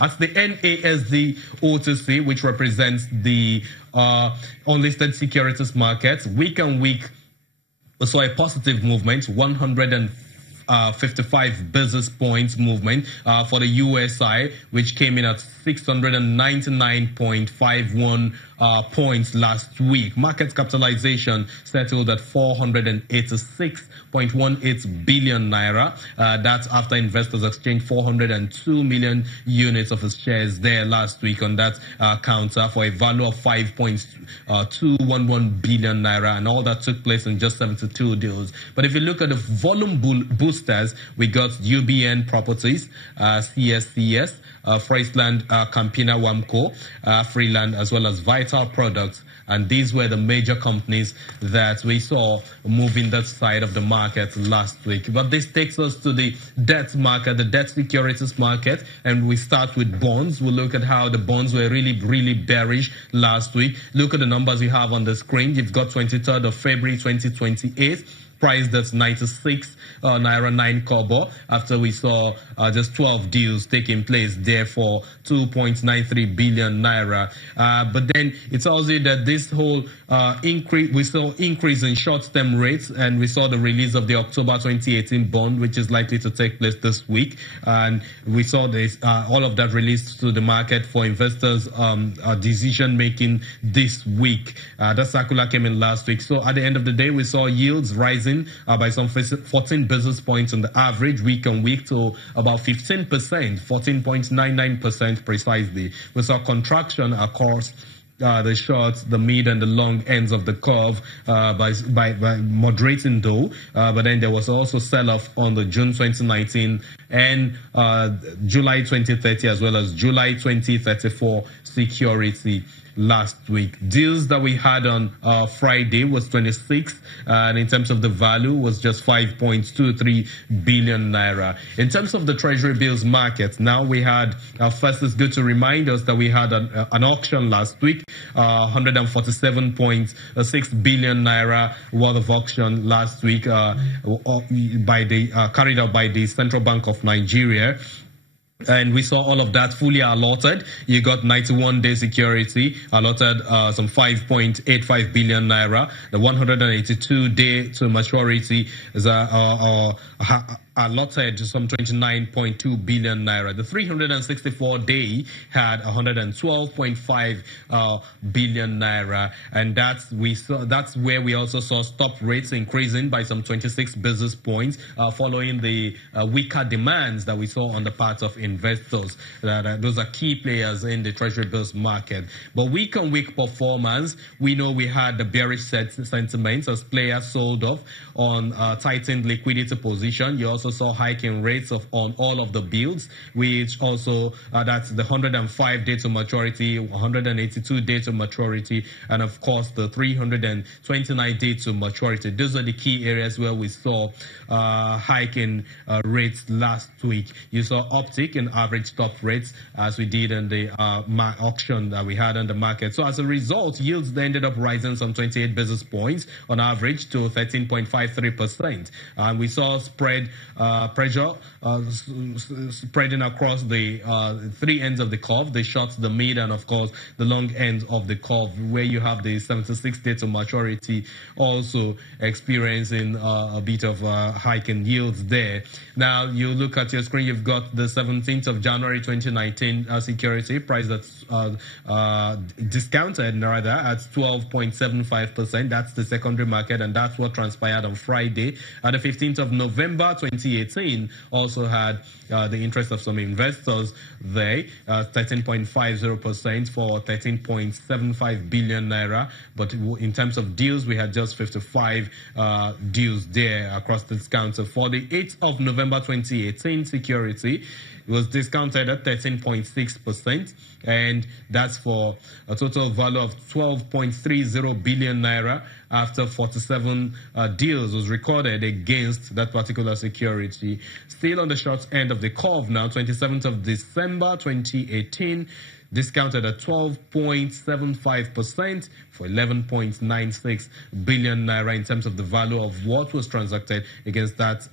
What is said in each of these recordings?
At the NASD OTC, which represents the unlisted securities markets, week on week, we saw a positive movement, 155 basis points movement for the USI, which came in at 699.51 points last week. Market capitalization settled at 486.18 billion naira. That's after investors exchanged 402 million units of its shares there last week on that counter for a value of 5.211 billion naira, and all that took place in just 72 deals. But if you look at the volume boosters, we got UBN Properties, CSCS, Friesland, Campina Wamco, Freeland, as well as Vital Products. And these were the major companies that we saw moving that side of the market last week. But this takes us to the debt market, the debt securities market, and we start with bonds. We'll look at how the bonds were really bearish last week. Look at the numbers you have on the screen. You've got 23rd of February 2028. Priced at 96 naira 9 kobo after we saw just 12 deals taking place there for 2.93 billion naira. But then it tells you that this whole increase, we saw increase in short-term rates, and we saw the release of the October 2018 bond, which is likely to take place this week. And we saw this all of that released to the market for investors' decision making this week. That circular came in last week. So at the end of the day, we saw yields rising by some 14 basis points on the average week on week to about 15%, 14.99% precisely. We saw contraction across the short, the mid, and the long ends of the curve by moderating though. But then there was also sell-off on the June 2019 and July 2030 as well as July 2034 security last week. Deals that we had on Friday was 26, and in terms of the value was just 5.23 billion naira. In terms of the treasury bills market, now we had, first it's good to remind us that we had an auction last week, 147.6 billion naira worth of auction last week carried out by the Central Bank of Nigeria. And we saw all of that fully allotted. You got 91-day security allotted some 5.85 billion naira. The 182-day to maturity is allotted to some 29.2 billion naira. The 364-day had 112.5 billion naira, and that's where we also saw stop rates increasing by some 26 basis points, following the weaker demands that we saw on the part of investors. Those are key players in the treasury bills market. But week-on-week performance, we know we had the bearish sentiments as players sold off on tightened liquidity position. You also saw hiking rates on all of the bills, which also that's the 105-day to maturity, 182-day to maturity, and of course the 329-day to maturity. Those are the key areas where we saw hiking rates last week. You saw uptick in average stop rates as we did in the auction that we had on the market. So as a result, yields ended up rising some 28 basis points on average to 13.53%. And we saw spread pressure spreading across the three ends of the curve, the short, the mid, and of course the long end of the curve, where you have the 76-day to maturity also experiencing a bit of hike in yields there. Now you look at your screen, you've got the 17th of January 2019 security price that's discounted rather at 12.75%. That's the secondary market, and that's what transpired on Friday. At the 15th of November 2018 also had the interest of some investors there, 13.50% for 13.75 billion naira. But in terms of deals, we had just 55 deals there across the counter. For the 8th of November 2018 security, it was discounted at 13.6%, and that's for a total value of 12.30 billion naira after 47 deals was recorded against that particular security. Still on the short end of the curve now, 27th of December 2018, discounted at 12.75% for 11.96 billion naira in terms of the value of what was transacted against that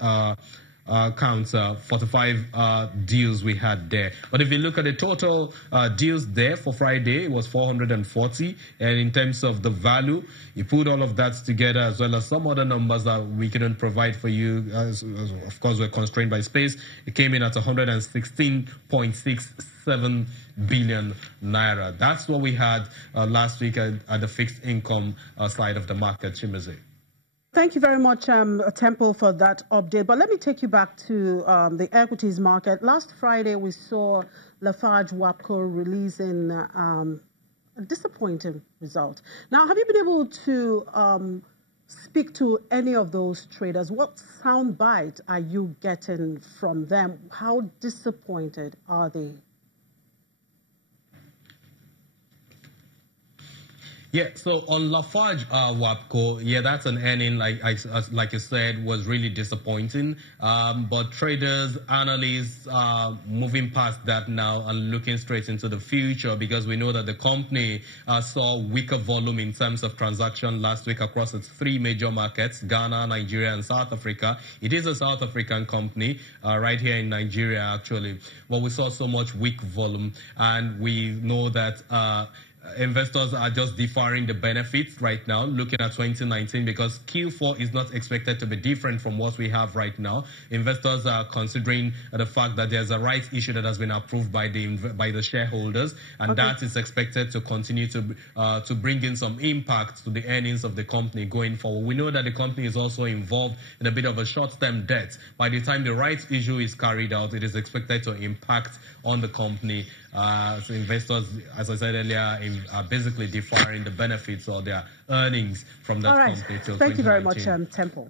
counts, 45 deals we had there. But if you look at the total deals there for Friday, it was 440. And in terms of the value, you put all of that together as well as some other numbers that we couldn't provide for you. Of course, we're constrained by space. It came in at 116.67 billion naira. That's what we had last week at the fixed income side of the market, Chimezie. Thank you very much, Temple, for that update. But let me take you back to the equities market. Last Friday, we saw Lafarge WAPCO releasing a disappointing result. Now, have you been able to speak to any of those traders? What soundbite are you getting from them? How disappointed are they? Yeah, so on Lafarge WAPCO, yeah, that's an earning, like I said, was really disappointing. But traders, analysts are moving past that now and looking straight into the future, because we know that the company saw weaker volume in terms of transaction last week across its three major markets, Ghana, Nigeria, and South Africa. It is a South African company right here in Nigeria, actually. But we saw so much weak volume, and we know that investors are just deferring the benefits right now, looking at 2019, because Q4 is not expected to be different from what we have right now. Investors are considering the fact that there's a rights issue that has been approved by the shareholders, and that is expected to continue to bring in some impact to the earnings of the company going forward. We know that the company is also involved in a bit of a short-term debt. By the time the rights issue is carried out, it is expected to impact on the company. So investors, as I said earlier, are basically deferring the benefits or their earnings from that company till 2019. Thank you very much, Temple.